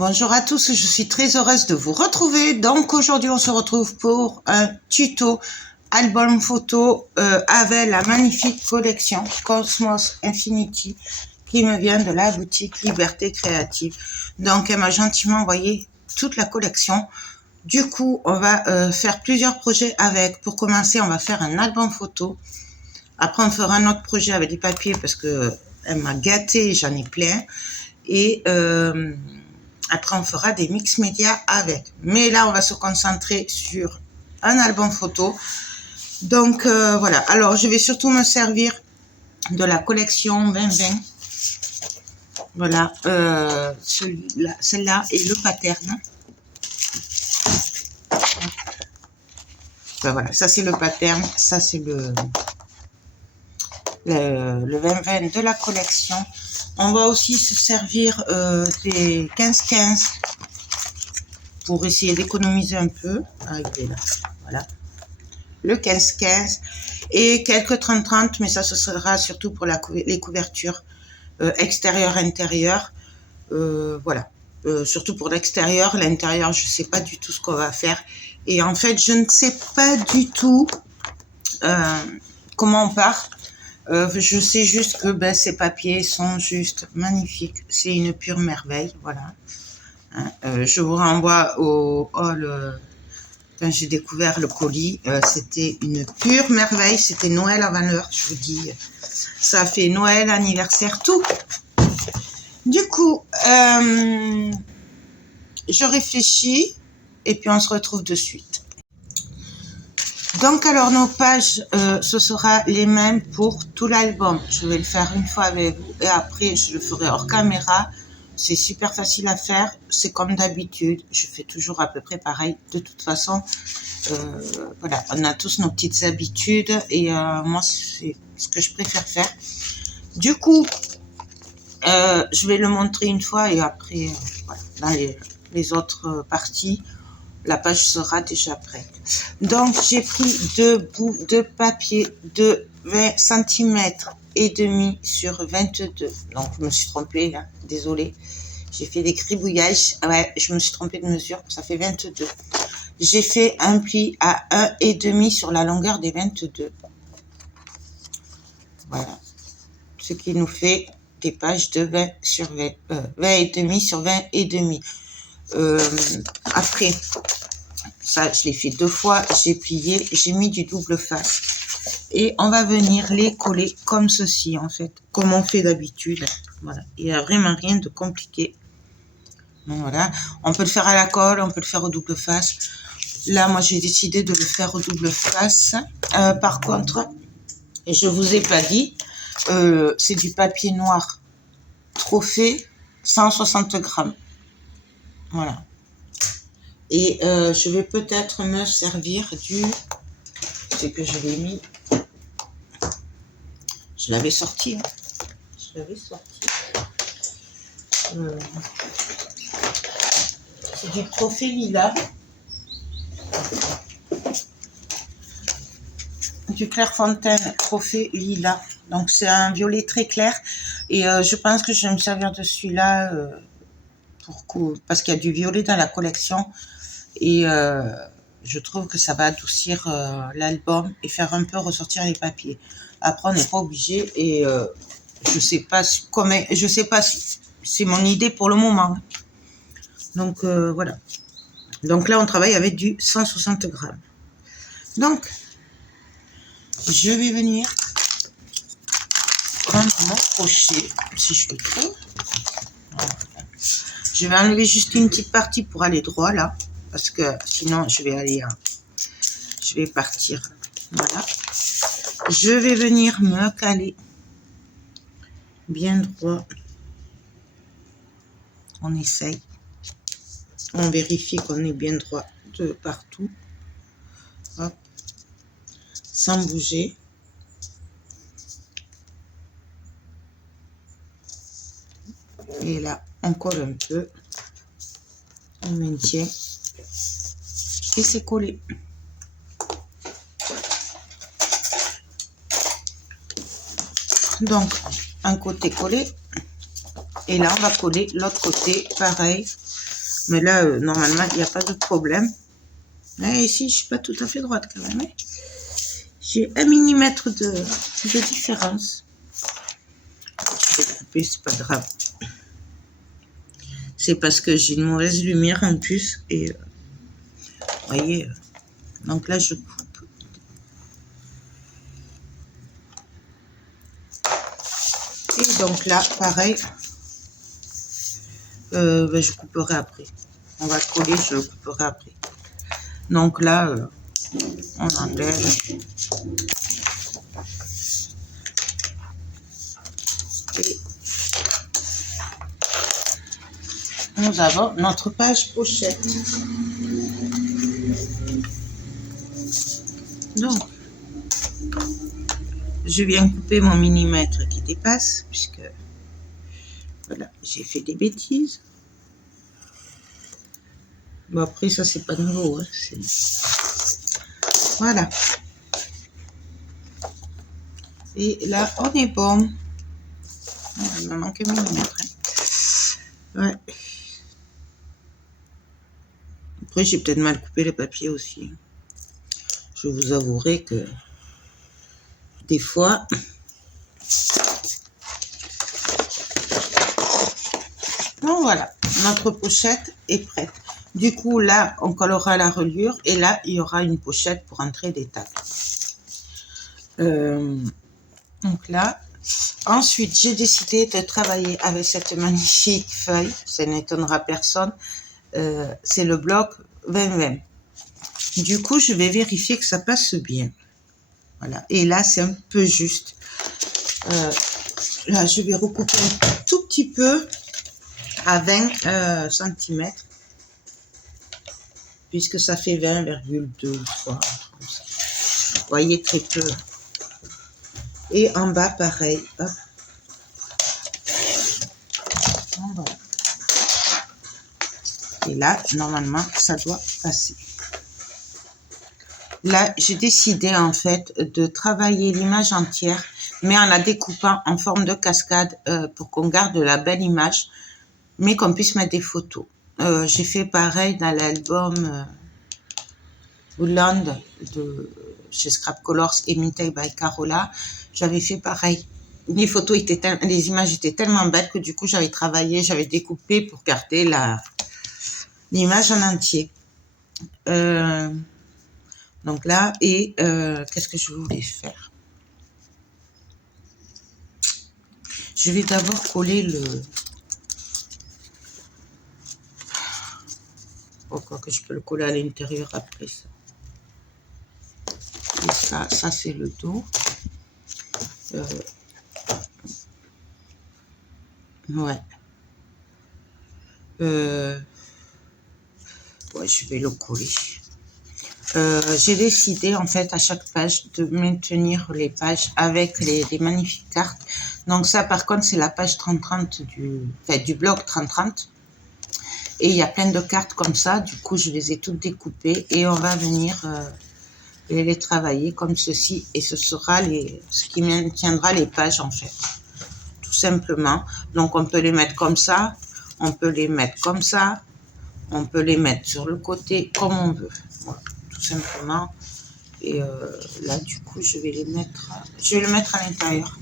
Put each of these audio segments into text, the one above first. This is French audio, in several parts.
Bonjour à tous, je suis très heureuse de vous retrouver. Donc aujourd'hui on se retrouve pour un tuto album photo avec la magnifique collection Cosmos Infinity qui me vient de la boutique Liberté Créative. Donc elle m'a gentiment envoyé toute la collection. Du coup on va faire plusieurs projets avec. Pour commencer on va faire un album photo. Après on fera un autre projet avec des papiers parce que elle m'a gâté, j'en ai plein. Et après, on fera des mix médias avec. Mais là, on va se concentrer sur un album photo. Donc, voilà. Alors, je vais surtout me servir de la collection 2020. Voilà. Celle-là est le pattern. Enfin, voilà. Ça, c'est le pattern. Ça, c'est le 2020 de la collection. On va aussi se servir des 15-15 pour essayer d'économiser un peu. Ah, il est là. Voilà. Le 15-15 et quelques 30-30, mais ça, ce sera surtout pour les couvertures extérieur-intérieur. Voilà. Surtout pour l'extérieur. L'intérieur, je ne sais pas du tout ce qu'on va faire. Et en fait, je ne sais pas du tout comment on part. Je sais juste que ces papiers sont juste magnifiques. C'est une pure merveille, voilà. Je vous renvoie au haul. Quand j'ai découvert le colis, c'était une pure merveille. C'était Noël avant l'heure, je vous dis. Ça fait Noël, anniversaire, tout. Du coup, je réfléchis et puis on se retrouve de suite. Donc, alors, nos pages, ce sera les mêmes pour tout l'album. Je vais le faire une fois avec vous et après, je le ferai hors caméra. C'est super facile à faire. C'est comme d'habitude. Je fais toujours à peu près pareil. De toute façon, voilà, on a tous nos petites habitudes et moi, c'est ce que je préfère faire. Du coup, je vais le montrer une fois et après, voilà, dans les autres parties, la page sera déjà prête. Donc, j'ai pris deux bouts de papier de 20 cm et demi sur 22. Donc, je me suis trompée, hein, désolée. J'ai fait des gribouillages. Ouais, je me suis trompée de mesure. Ça fait 22. J'ai fait un pli à 1,5 sur la longueur des 22. Voilà. Ce qui nous fait des pages de 20 sur 20, 20,5 sur 20,5. Après, ça, je l'ai fait 2 fois. J'ai plié, j'ai mis du double face. Et on va venir les coller comme ceci, en fait. Comme on fait d'habitude. Voilà. Il n'y a vraiment rien de compliqué. Donc, voilà. On peut le faire à la colle, on peut le faire au double face. Là, moi, j'ai décidé de le faire au double face. Par contre, je vous ai pas dit, c'est du papier noir Trophée 160 grammes. Voilà. Et je vais peut-être me servir du... C'est que je l'ai mis... Je l'avais sorti. Hein. Je l'avais sorti. C'est du Trophée Lilas. Du Clairefontaine Trophée Lilas. Donc c'est un violet très clair. Et je pense que je vais me servir de celui-là parce qu'il y a du violet dans la collection. Et je trouve que ça va adoucir l'album et faire un peu ressortir les papiers. Après, on n'est pas obligé et je sais pas comment, je sais pas si c'est mon idée pour le moment. Donc voilà. Donc là, on travaille avec du 160 grammes. Donc, je vais venir prendre mon crochet, si je le trouve. Voilà. Je vais enlever juste une petite partie pour aller droit là. Parce que sinon, je vais partir. Voilà. Je vais venir me caler bien droit. On essaye. On vérifie qu'on est bien droit de partout. Hop. Sans bouger. Et là, on colle un peu. On maintient. Et c'est collé. Donc, un côté collé. Et là, on va coller l'autre côté, pareil. Mais là, normalement, il n'y a pas de problème. Mais ici, je ne suis pas tout à fait droite quand même. J'ai 1 millimètre de différence. Je vais couper, c'est pas grave. C'est parce que j'ai une mauvaise lumière en plus. Et vous voyez, donc là, je coupe. Et donc là, pareil, je couperai après. On va coller, je le couperai après. Donc là, on enlève. Et nous avons notre page pochette. Donc, je viens couper mon millimètre qui dépasse, puisque voilà, j'ai fait des bêtises. Bon, après, ça, c'est pas nouveau. Hein, voilà. Et là, on est bon. Il me manque un millimètre. Hein. Ouais. Après, j'ai peut-être mal coupé le papier aussi. Je vous avouerai que des fois... Donc voilà, notre pochette est prête. Du coup, là, on collera la reliure et là, il y aura une pochette pour entrer des tags. Donc là, ensuite, j'ai décidé de travailler avec cette magnifique feuille. Ça n'étonnera personne. C'est le bloc 2020. Du coup, je vais vérifier que ça passe bien. Voilà. Et là, c'est un peu juste. Là, je vais recouper un tout petit peu à 20 cm. Puisque ça fait 20,2 ou 3. Vous voyez, très peu. Et en bas, pareil. Hop. Voilà. Et là, normalement, ça doit passer. Là, j'ai décidé en fait de travailler l'image entière, mais en la découpant en forme de cascade pour qu'on garde la belle image, mais qu'on puisse mettre des photos. J'ai fait pareil dans l'album Woodland de chez Scrap Colors et Minty by Carola. J'avais fait pareil. Les photos étaient les images étaient tellement belles que du coup j'avais travaillé, j'avais découpé pour garder l'image en entier. Donc là, et qu'est-ce que je voulais faire? Je vais d'abord coller le... Oh, quoi que je peux le coller à l'intérieur après ça. Et ça c'est le dos. Ouais. Ouais, je vais le coller. J'ai décidé en fait à chaque page de maintenir les pages avec les magnifiques cartes. Donc ça par contre c'est la page 30-30 du blog 30-30. Et il y a plein de cartes comme ça. Du coup je les ai toutes découpées et on va venir les travailler comme ceci. Et ce sera ce qui maintiendra les pages en fait. Tout simplement. Donc on peut les mettre comme ça. On peut les mettre comme ça. On peut les mettre sur le côté comme on veut. Voilà. Tout simplement. Et là, du coup, je vais le mettre à l'intérieur.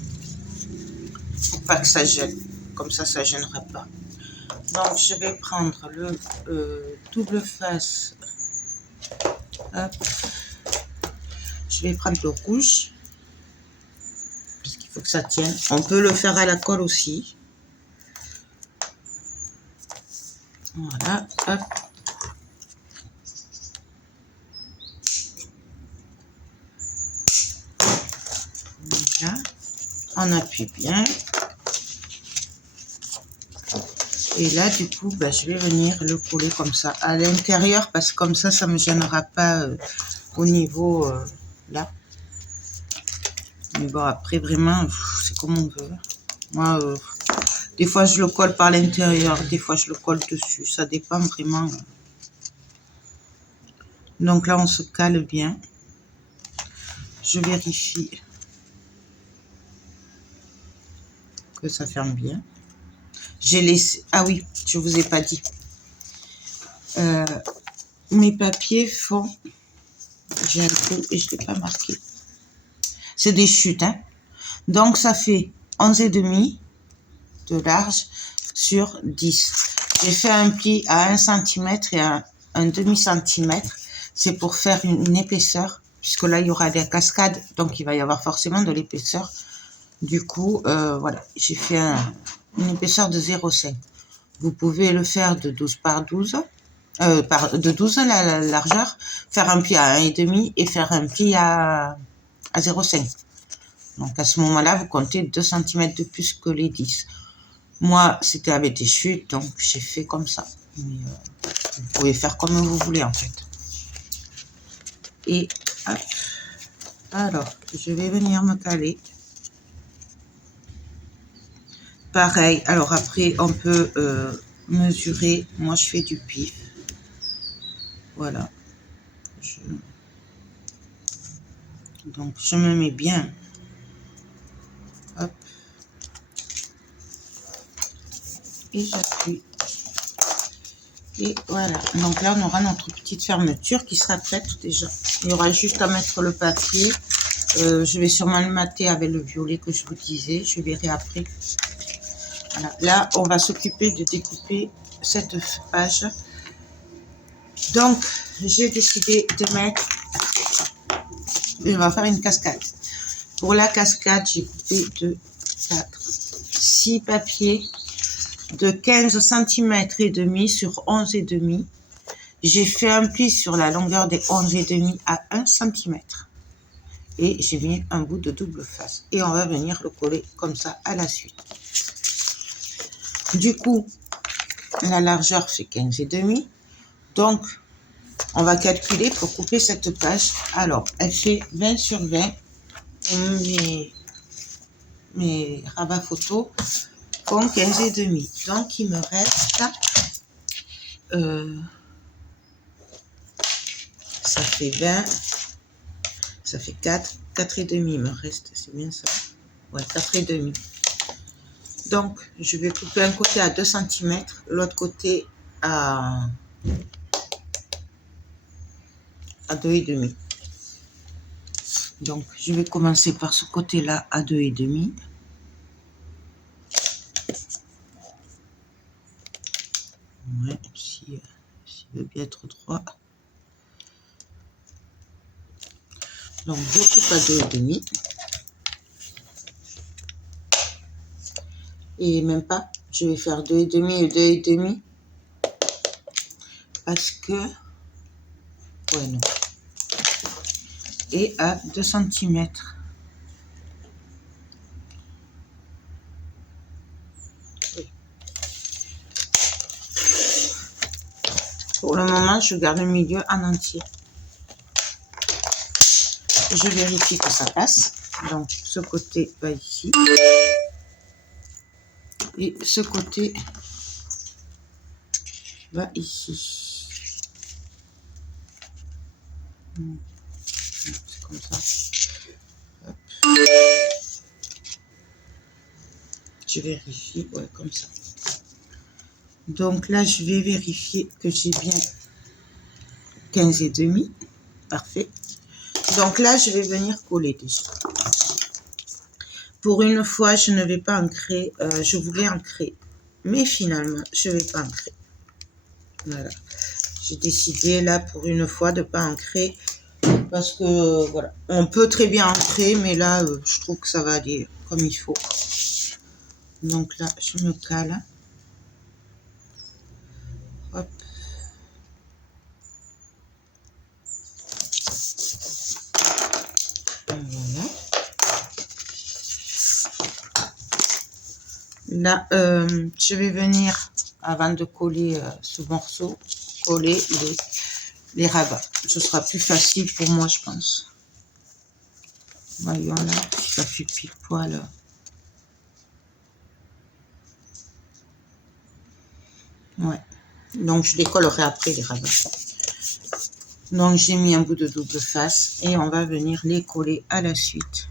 Pour pas que ça gêne. Comme ça, ça gênera pas. Donc, je vais prendre le double face. Hop. Je vais prendre le rouge. Parce qu'il faut que ça tienne. On peut le faire à la colle aussi. Voilà. Hop. Là, on appuie bien. Et là, du coup, je vais venir le coller comme ça à l'intérieur parce que comme ça ne me gênera pas au niveau là. Mais bon, après, vraiment, c'est comme on veut. Moi, des fois, je le colle par l'intérieur, des fois, je le colle dessus. Ça dépend vraiment. Donc là, on se cale bien. Je vérifie que ça ferme bien. J'ai laissé... Ah oui, je vous ai pas dit. mes papiers font, j'ai un trou et je ne l'ai pas marqué, c'est des chutes, hein. Donc ça fait 11,5 de large sur 10. J'ai fait un pli à 1 cm et à un demi-centimètre, c'est pour faire une épaisseur, puisque là il y aura des cascades, donc il va y avoir forcément de l'épaisseur. Du coup, voilà, j'ai fait une épaisseur de 0,5. Vous pouvez le faire de 12 par 12, de 12 la largeur, faire un pli à 1,5 et faire un pli à 0,5. Donc à ce moment-là, vous comptez 2 cm de plus que les 10. Moi, c'était avec des chutes, donc j'ai fait comme ça. Mais, vous pouvez faire comme vous voulez en fait. Et hop. Alors, je vais venir me caler. Pareil, alors après, on peut mesurer. Moi, je fais du pif. Voilà. Donc, je me mets bien. Hop. Et j'appuie. Et voilà. Donc là, on aura notre petite fermeture qui sera prête déjà. Il y aura juste à mettre le papier. Je vais sûrement le mater avec le violet que je vous disais. Je verrai après. Voilà. Là, on va s'occuper de découper cette page. Donc, j'ai décidé de mettre... On va faire une cascade. Pour la cascade, j'ai coupé 2, 4, 6 papiers de 15 cm et demi sur 11,5. J'ai fait un pli sur la longueur des 11,5 à 1 cm. Et j'ai mis un bout de double face. Et on va venir le coller comme ça à la suite. Du coup, la largeur fait 15,5. Donc, on va calculer pour couper cette page. Alors, elle fait 20 sur 20. Mes rabats photos font 15,5. Donc, il me reste... ça fait 20. Ça fait 4. 4,5 il me reste. C'est bien ça. Ouais, 4,5. Donc, je vais couper un côté à 2 cm, l'autre côté à 2,5. Donc, je vais commencer par ce côté-là à 2,5. Ouais, s'il veut bien être droit. Donc, je coupe à 2,5. Et même pas, je vais faire 2,5 et 2,5. Parce que... Ouais, non. Et à 2 cm. Oui. Pour le moment, je garde le milieu en entier. Je vérifie que ça passe. Donc, ce côté va ici. Et ce côté va ici. C'est comme ça. Hop. Je vérifie, ouais, comme ça. Donc là, je vais vérifier que j'ai bien 15,5. Parfait. Donc là, je vais venir coller déjà. Pour une fois, je ne vais pas ancrer. Je voulais ancrer, mais finalement, je ne vais pas ancrer. Voilà. J'ai décidé là, pour une fois, de ne pas ancrer. Parce que, voilà, on peut très bien ancrer, mais là, je trouve que ça va aller comme il faut. Donc là, je me cale. Hop. Voilà. Là, je vais venir, avant de coller ce morceau, coller les rabats. Ce sera plus facile pour moi, je pense. Voyons là, ça fait pile poil. Ouais. Donc, je les collerai après, les rabats. Donc, j'ai mis un bout de double face et on va venir les coller à la suite.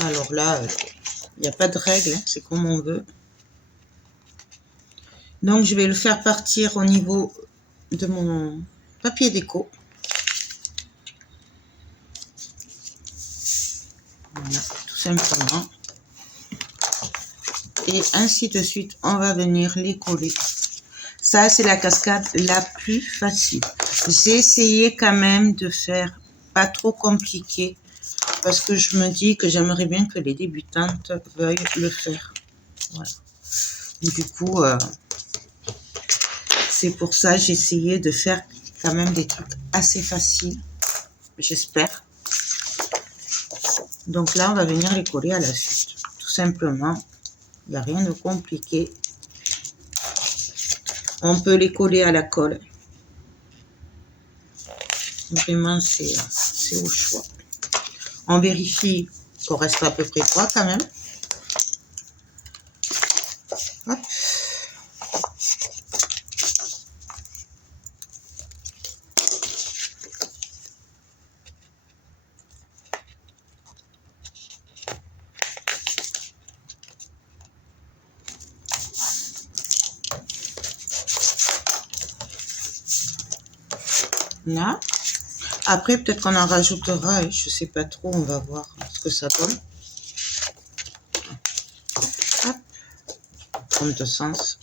Alors là, il n'y a pas de règle, hein, c'est comme on veut. Donc, je vais le faire partir au niveau de mon papier déco. Voilà, tout simplement. Et ainsi de suite, on va venir les coller. Ça, c'est la cascade la plus facile. J'ai essayé quand même de faire pas trop compliqué parce que je me dis que j'aimerais bien que les débutantes veuillent le faire. Voilà. Du coup, c'est pour ça que j'ai essayé de faire quand même des trucs assez faciles, j'espère. Donc là, on va venir les coller à la suite. Tout simplement, il n'y a rien de compliqué. On peut les coller à la colle. Vraiment, c'est au choix. On vérifie qu'on reste à peu près droit quand même. Hop. Là. Après, peut-être qu'on en rajoutera, je sais pas trop, on va voir ce que ça donne. Hop. Comme de sens.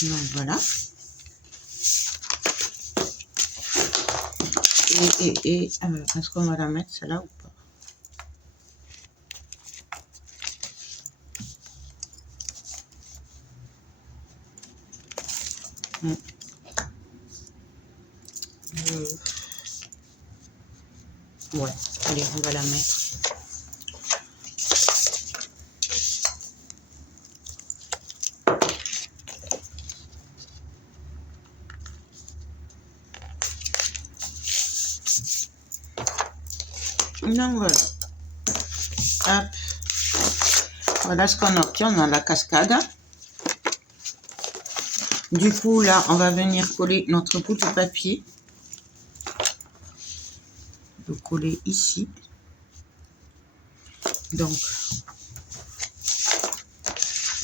Donc voilà. Et est-ce qu'on va la mettre celle-là ou pas? Ouais, allez, on va la mettre. Donc voilà. Hop. Voilà ce qu'on obtient dans la cascade. Du coup, là, on va venir coller notre bout de papier. Le coller ici. Donc,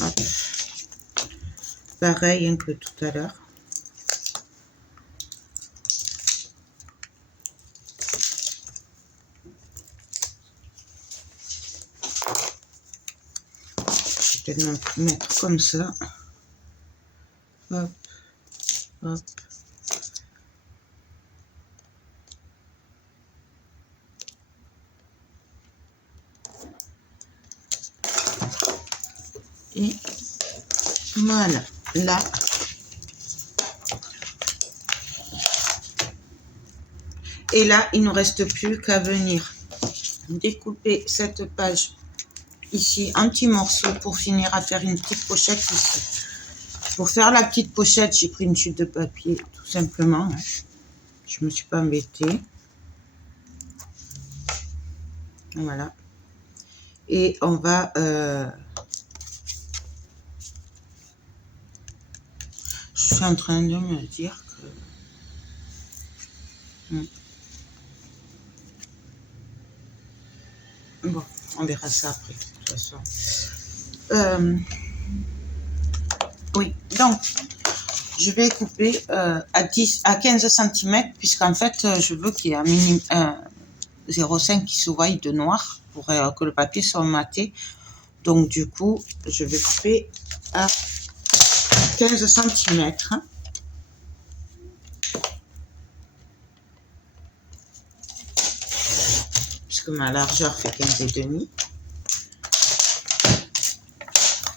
hop. Pareil que tout à l'heure. Je vais le mettre comme ça. Hop, hop. Et voilà, là. Et là, il ne nous reste plus qu'à venir découper cette page ici en petits morceaux pour finir à faire une petite pochette ici. Pour faire la petite pochette, j'ai pris une chute de papier, tout simplement. Je me suis pas embêtée. Voilà. Et on va... je suis en train de me dire que... Bon, on verra ça après, de toute façon. Oui, donc, je vais couper à 15 cm, puisqu'en fait, je veux qu'il y ait un minimum 0,5 qui se voie de noir pour que le papier soit maté. Donc, du coup, je vais couper à 15 cm. Puisque ma largeur fait 15,5.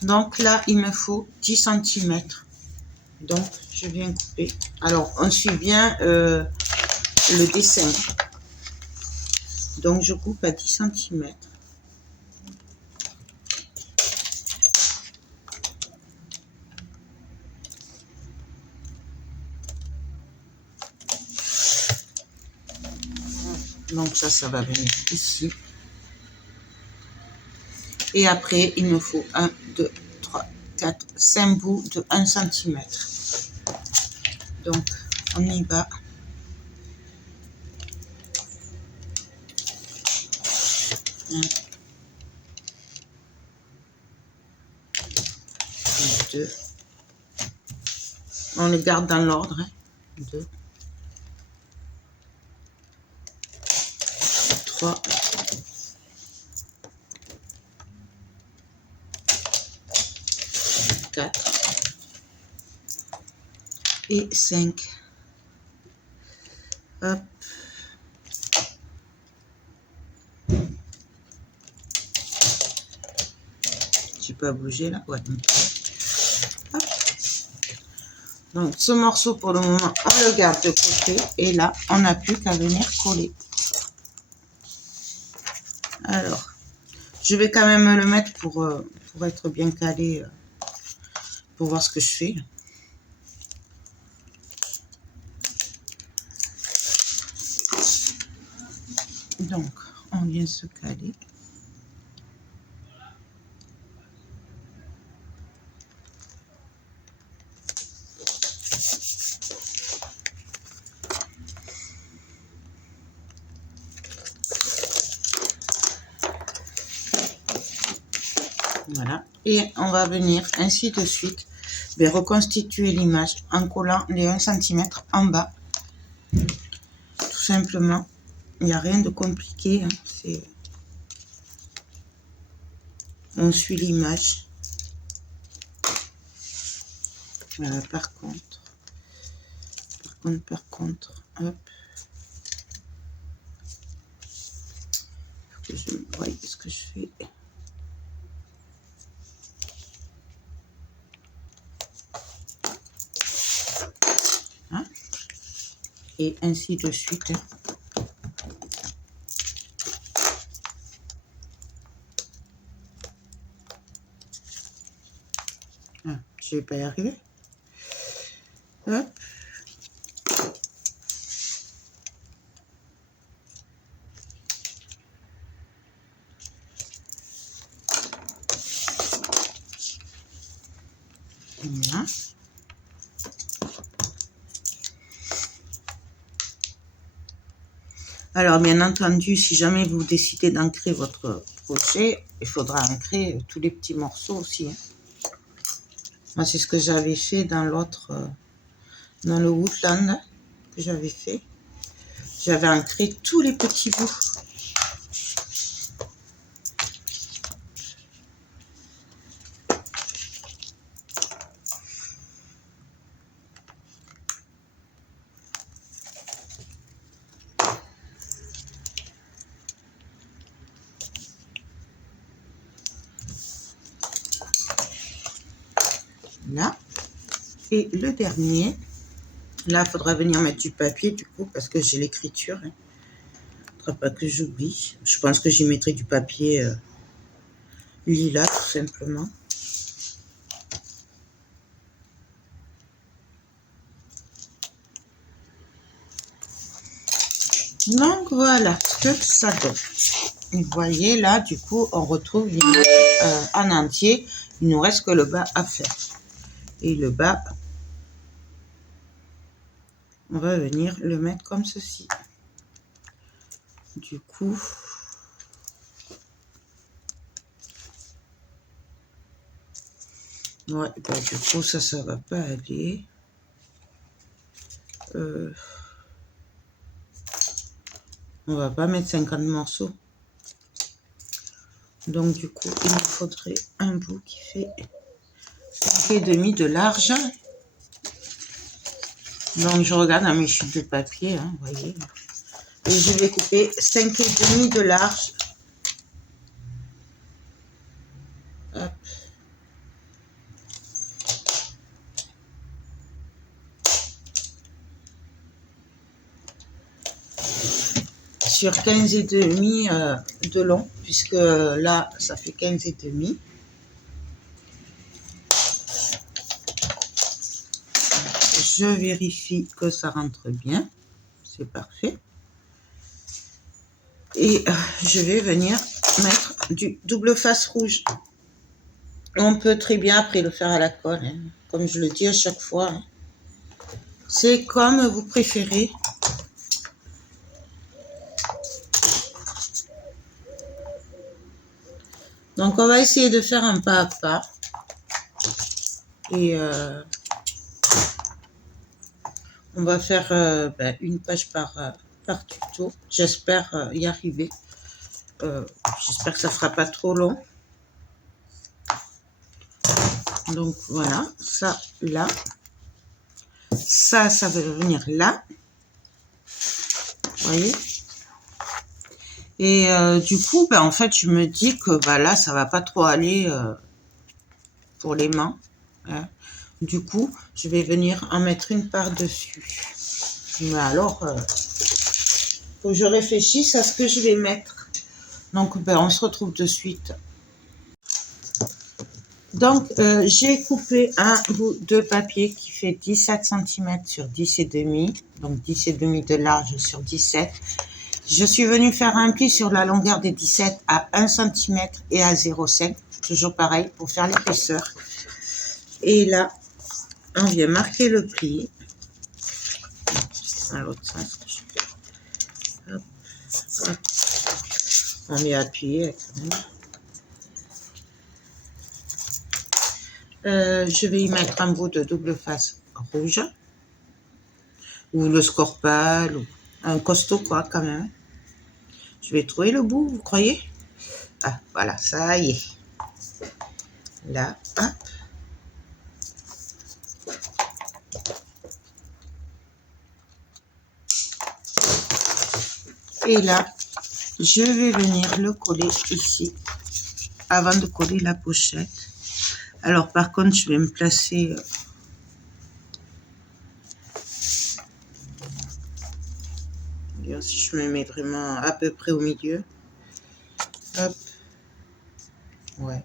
Donc là, il me faut 10 cm. Donc, je viens couper. Alors, on suit bien le dessin. Donc, je coupe à 10 cm. Donc, ça va venir ici. Et après, il me faut 1, 2, 3, 4, 5 bouts de 1 cm. Donc, on y va. 1, 2. On les garde dans l'ordre. 2, 3, 4 et 5. Hop. Tu peux bouger là. Ouais. Hop. Donc ce morceau pour le moment on le garde de côté et là on n'a plus qu'à venir coller. Alors je vais quand même le mettre pour être bien calé, pour voir ce que je fais. Donc on vient se caler. Voilà, et on va venir ainsi de suite reconstituer l'image en collant les 1 cm en bas. Tout simplement, il n'y a rien de compliqué, hein. On suit l'image. Voilà, par contre, hop. Faut que je voie ce que je fais. Hein? Et ainsi de suite. Ah, je vais pas y arriver. Hop. Voilà. Alors, bien entendu, si jamais vous décidez d'ancrer votre projet, il faudra ancrer tous les petits morceaux aussi. Hein. Moi, c'est ce que j'avais fait dans l'autre, dans le Woodland que j'avais fait. J'avais ancré tous les petits bouts. Là. Et le dernier, là, il faudra venir mettre du papier, du coup, parce que j'ai l'écriture. Hein. Il ne faudra pas que j'oublie. Je pense que j'y mettrai du papier lilas, tout simplement. Donc, voilà ce que ça donne. Et vous voyez, là, du coup, on retrouve l'image en entier. Il nous reste que le bas à faire. Et le bas, on va venir le mettre comme ceci. Du coup, ouais, bah, du coup, ça va pas aller. On va pas mettre 50 morceaux. Donc, du coup, il me faudrait un bout qui fait 5,5 de large. Donc, je regarde dans mes chutes de papier, hein, vous voyez. Et je vais couper 5,5 de large. Hop. Sur 15,5 de long, puisque là, ça fait 15,5. Je vérifie que ça rentre bien. C'est parfait. Et je vais venir mettre du double face rouge. On peut très bien après le faire à la colle, hein, comme je le dis à chaque fois. Hein. C'est comme vous préférez. Donc, on va essayer de faire un pas à pas. Et on va faire une page par tuto. J'espère y arriver. J'espère que ça ne sera pas trop long. Donc, voilà. Ça, là. Ça va venir là. Vous voyez? Et du coup, en fait, je me dis que là, ça va pas trop aller pour les mains. Hein. Du coup, je vais venir en mettre une par-dessus. Mais alors, faut que je réfléchisse à ce que je vais mettre. Donc, on se retrouve de suite. Donc, j'ai coupé un bout de papier qui fait 17 cm sur 10,5. Donc, 10,5 de large sur 17. Je suis venue faire un pli sur la longueur des 17 à 1 cm et à 0,5. Toujours pareil pour faire l'épaisseur. Et là, on vient marquer le pli. Dans l'autre sens. Hop, hop. On vient appuyer quand même. Je vais y mettre un bout de double face rouge. Ou le Scorpal. Ou un costaud quoi quand même. Je vais trouver le bout, vous croyez? Ah, voilà, ça y est. Là, hop. Et là, je vais venir le coller ici, avant de coller la pochette. Alors, par contre, je vais me placer... si je me mets vraiment à peu près au milieu. Hop. Ouais.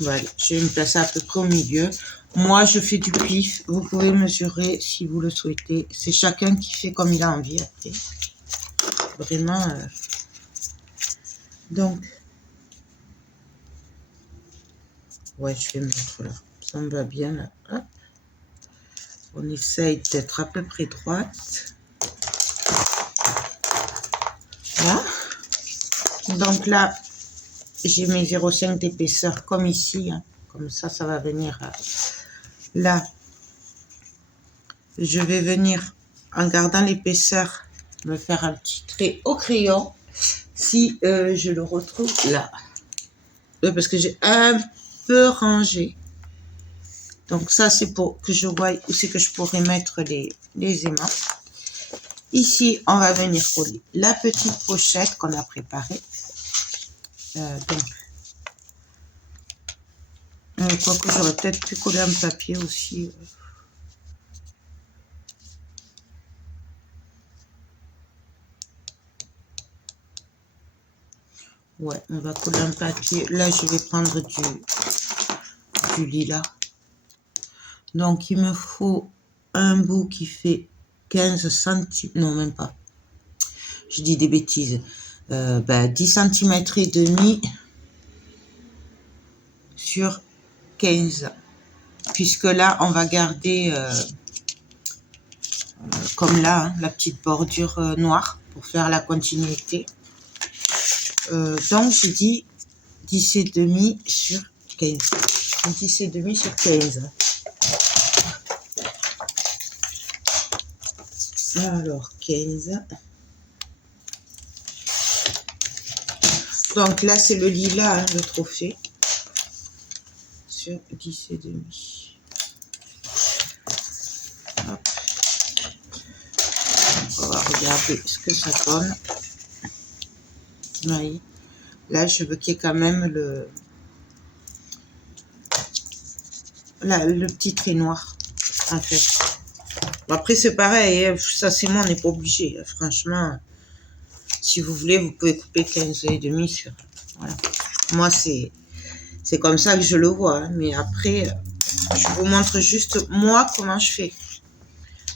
Voilà, je vais me placer à peu près au milieu. Moi, je fais du pif. Vous pouvez mesurer si vous le souhaitez. C'est chacun qui fait comme il a envie après. Vraiment. Donc. Ouais, je vais me mettre là. Ça me va bien là. Hop. On essaye d'être à peu près droite. Voilà. Donc là, j'ai mes 0,5 d'épaisseur comme ici. Hein. Comme ça, ça va venir là. Je vais venir, en gardant l'épaisseur, me faire un petit trait au crayon. Si je le retrouve là. Parce que j'ai un peu rangé. Donc ça, c'est pour que je voie où c'est que je pourrais mettre les aimants. Ici, on va venir coller la petite pochette qu'on a préparée. Donc, quoique j'aurais peut-être pu coller un papier aussi. Ouais, on va coller un papier. Là, je vais prendre du lilas. Donc, il me faut un bout qui fait 15 cm. Non, même pas. Je dis des bêtises. 10 cm et demi sur 15. Puisque là, on va garder, comme là, hein, la petite bordure noire pour faire la continuité. Donc, je dis 10 et demi sur 15. 10 et demi sur 15. Alors, 15. Donc là, c'est le lilas, hein, le trophée. Sur 10 et demi. Hop. On va regarder ce que ça donne. Oui. Là, je veux qu'il y ait quand même le petit trait noir, en fait. Après, c'est pareil, ça c'est moi, on n'est pas obligé. Franchement, si vous voulez, vous pouvez couper 15 et demi sur... Voilà. Moi, c'est comme ça que je le vois. Hein. Mais après, je vous montre juste, moi, comment je fais.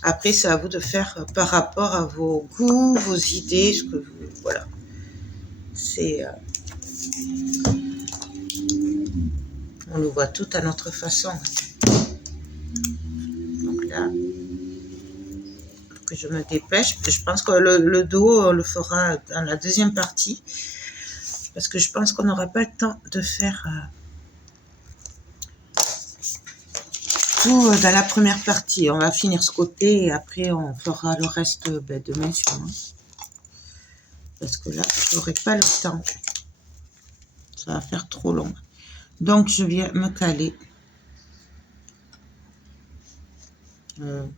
Après, c'est à vous de faire par rapport à vos goûts, vos idées, ce que vous... Voilà. C'est... on le voit tout à notre façon. Donc là... que je me dépêche. Je pense que le dos, on le fera dans la deuxième partie. Parce que je pense qu'on n'aura pas le temps de faire tout dans la première partie. On va finir ce côté et après on fera le reste demain sûrement. Parce que là, je n'aurai pas le temps. Ça va faire trop long. Donc, je viens me caler. Non,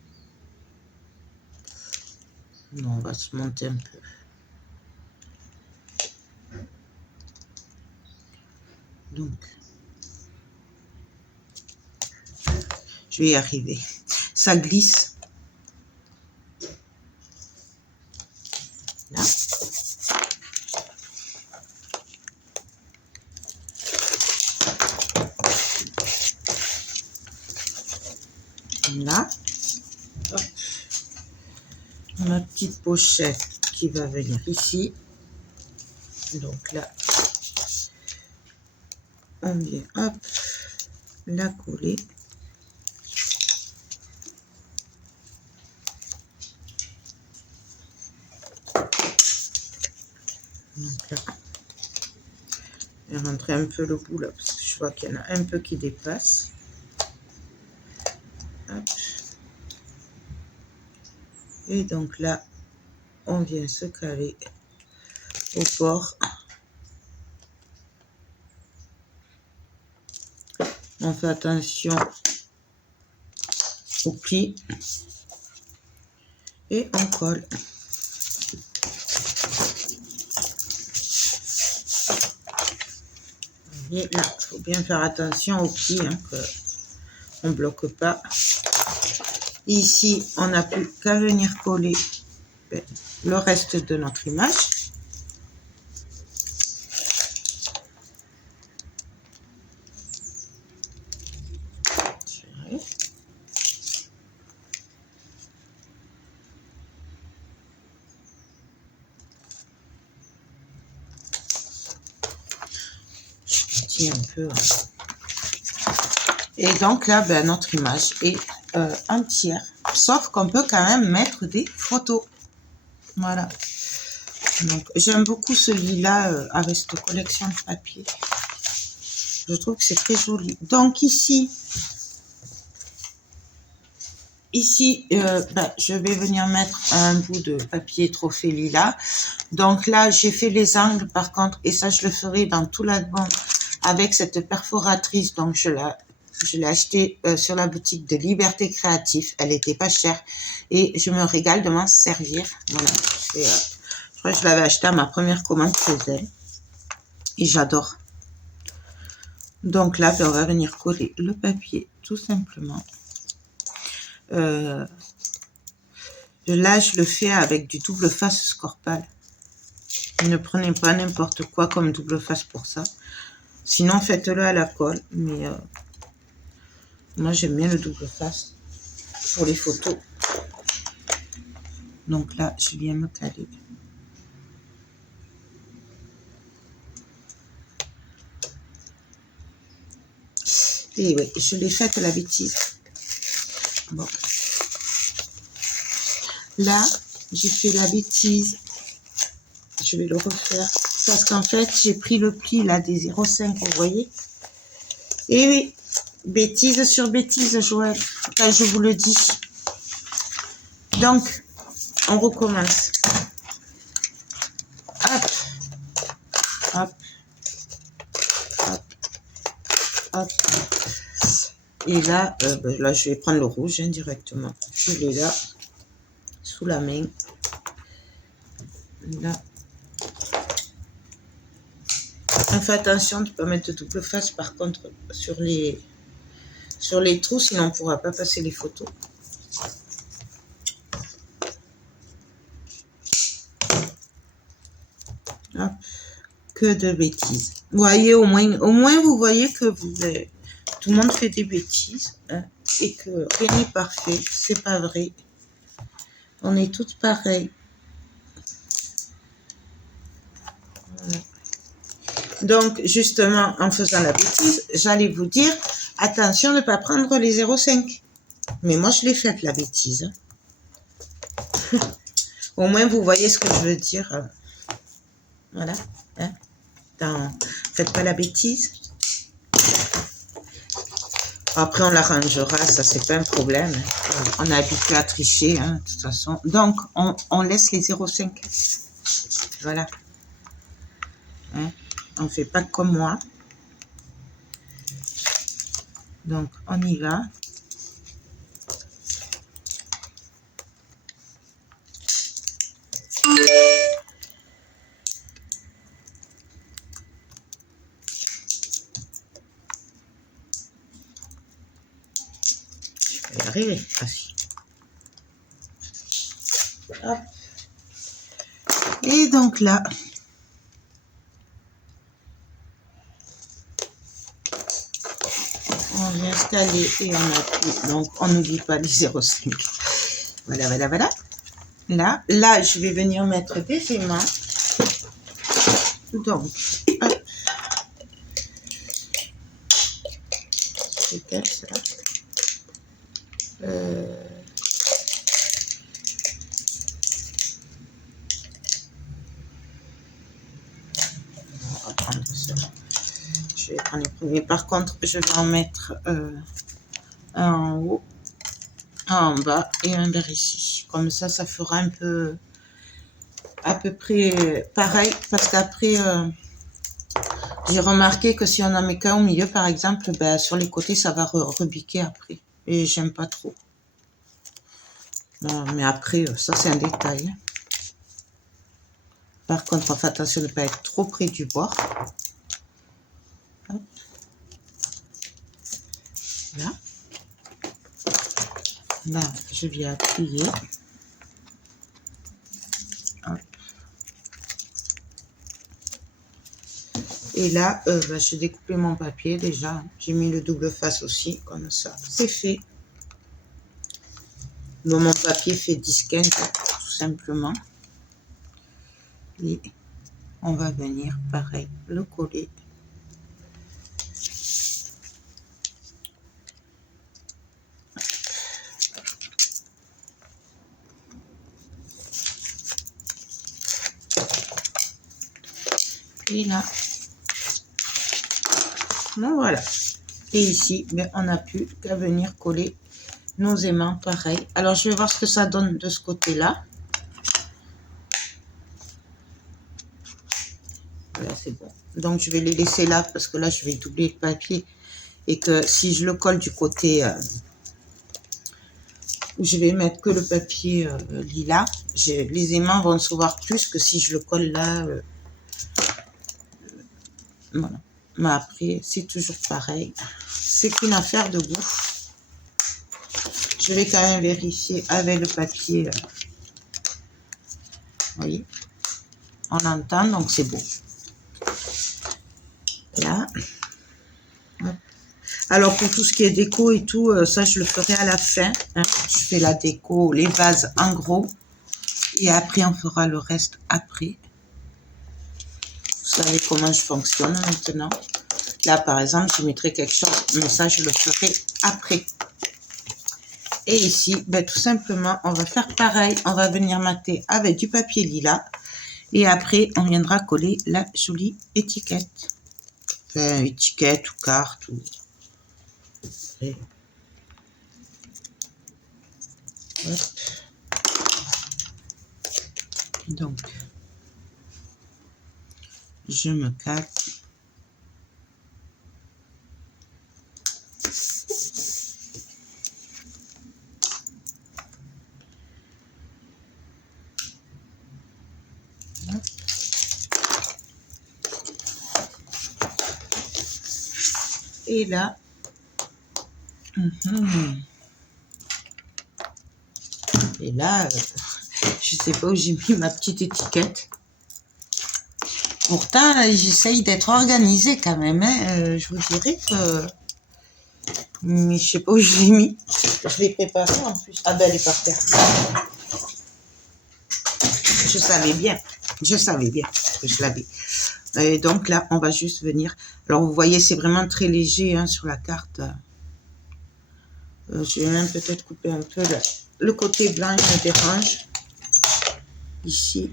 on va se monter un peu. Donc, je vais y arriver. Ça glisse. Là. Là. Hop. Ma petite pochette qui va venir ici. Donc là, on vient, hop, la coller. Donc là, je vais rentrer un peu le bout là, parce que je vois qu'il y en a un peu qui dépasse. Hop. Et donc là, on vient se caler au bord. On fait attention au pli et on colle. Et là, il faut bien faire attention au pli, hein, qu'on ne bloque pas. Ici, on n'a plus qu'à venir coller le reste de notre image. Un peu. Et donc là, notre image est entière. Sauf qu'on peut quand même mettre des photos. Voilà. Donc, j'aime beaucoup ce lilas avec cette collection de papier. Je trouve que c'est très joli. Donc ici, je vais venir mettre un bout de papier trophée lilas. Donc là, j'ai fait les angles par contre, et ça, je le ferai dans tout l'album avec cette perforatrice. Donc, je l'ai acheté sur la boutique de Liberté Créative. Elle était pas chère et je me régale de m'en servir. Voilà. Je crois que je l'avais acheté à ma première commande chez elle et j'adore. Donc là, on va venir coller le papier tout simplement. Là, je le fais avec du double face Scorpal. Ne prenez pas n'importe quoi comme double face pour ça. Sinon, faites-le à la colle. Mais moi, j'aime bien le double face pour les photos. Donc là, je viens me caler. Et oui, je l'ai faite la bêtise. Bon. Là, j'ai fait la bêtise. Je vais le refaire. Parce qu'en fait, j'ai pris le pli là des 0,5, vous voyez. Et oui, bêtise sur bêtise, Joël. Enfin, je vous le dis. Donc, on recommence. Hop. Hop. Hop. Hop. Et là, là, je vais prendre le rouge directement. Je l'ai là, sous la main. Là. On fait attention de ne pas mettre de double face, par contre, sur les trous, sinon on ne pourra pas passer les photos. Hop. Que de bêtises. Vous voyez, au moins vous voyez que tout le monde fait des bêtises, hein, et que rien n'est parfait. C'est pas vrai. On est toutes pareilles. Voilà. Donc, justement, en faisant la bêtise, j'allais vous dire, attention de ne pas prendre les 0,5. Mais moi, je l'ai faite, la bêtise. Au moins, vous voyez ce que je veux dire. Voilà. Hein. Faites pas la bêtise. Après, on l'arrangera, ça, c'est pas un problème. On est habitué à tricher, hein, de toute façon. Donc, on laisse les 0,5. Voilà. Hein? On ne fait pas comme moi. Donc, on y va. Je vais y arriver. Assis. Hop. Et donc là, on vient installer et on appuie. Donc, on n'oublie pas les 0,5. Voilà, voilà, voilà. Là, je vais venir mettre des aimants. Donc, hop. C'est quel ça? On va prendre ça. Je vais prendre les premiers. Par contre, je vais en mettre un en haut, un en bas et un vers ici. Comme ça, ça fera un peu à peu près pareil. Parce qu'après, j'ai remarqué que si on en met qu'un au milieu, par exemple, ben, sur les côtés, ça va rebiquer après. Et j'aime pas trop. Non, mais après, ça c'est un détail. Par contre, on fait attention de ne pas être trop près du bord. Hop. Là. Là, je viens appuyer. Hop. Et là, bah, j'ai découpé mon papier déjà. J'ai mis le double face aussi, comme ça. C'est fait. Donc, mon papier fait 10-15, tout simplement. Et on va venir, pareil, le coller. Et là, bon, voilà. Et ici, ben, on n'a plus qu'à venir coller nos aimants pareil. Alors, je vais voir ce que ça donne de ce côté-là. Voilà, c'est bon. Donc, je vais les laisser là parce que là, je vais doubler le papier. Et que si je le colle du côté où je vais mettre que le papier lilas, les aimants vont se voir plus que si je le colle là. Voilà. Mais après, c'est toujours pareil. C'est qu'une affaire de goût. Je vais quand même vérifier avec le papier. Vous voyez, on entend, donc c'est beau. Là. Hop. Alors, pour tout ce qui est déco et tout, ça, je le ferai à la fin. Hein. Je fais la déco, les vases en gros. Et après, on fera le reste après. Vous savez comment je fonctionne maintenant. Là, par exemple, je mettrai quelque chose, mais ça, je le ferai après. Et ici, ben, tout simplement, on va faire pareil. On va venir mater avec du papier lilas. Et après, on viendra coller la jolie étiquette. Enfin, étiquette ou carte. Ou... Et... Hop. Donc, je me cale. Et là, et là, je sais pas où j'ai mis ma petite étiquette. Pourtant, j'essaye d'être organisée quand même. Hein. Je vous dirais que... Mais je sais pas où je l'ai mis. Je l'ai préparée en plus. Ah ben, elle est par terre. Je savais bien que je l'avais. Et donc là, on va juste venir. Alors, vous voyez, c'est vraiment très léger hein, sur la carte. Je vais même peut-être couper un peu le côté blanc qui me dérange. Ici.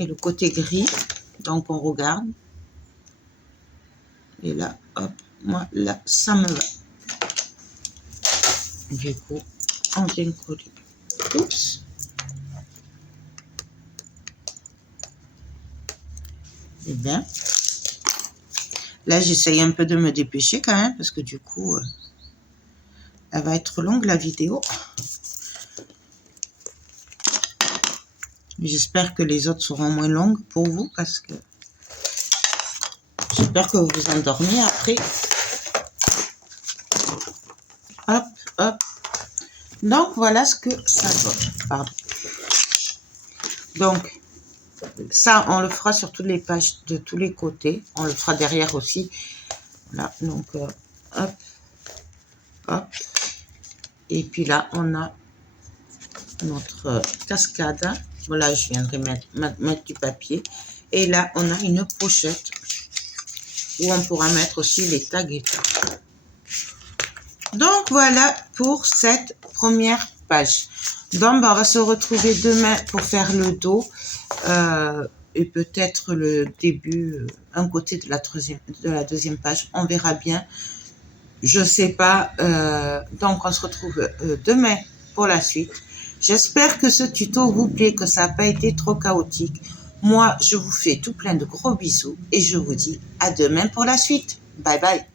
et le côté gris. Donc, on regarde. Et là, hop, moi, là, ça me va. Du coup, on vient coller. Oups. Et bien. Là, j'essaye un peu de me dépêcher quand même, parce que du coup, elle va être longue, la vidéo. J'espère que les autres seront moins longues pour vous, parce que j'espère que vous vous endormez après. Hop, hop. Donc, voilà ce que ça donne. Pardon. Donc, ça, on le fera sur toutes les pages de tous les côtés. On le fera derrière aussi. Voilà, donc, hop, hop. Et puis là, on a notre cascade. Voilà, je viendrai mettre du papier. Et là, on a une pochette où on pourra mettre aussi les tags et tout. Donc, voilà pour cette première page. Donc, on va se retrouver demain pour faire le dos et peut-être le début, un côté de la deuxième page. On verra bien. Je sais pas. Donc, on se retrouve demain pour la suite. J'espère que ce tuto vous plaît, que ça n'a pas été trop chaotique. Moi, je vous fais tout plein de gros bisous et je vous dis à demain pour la suite. Bye bye.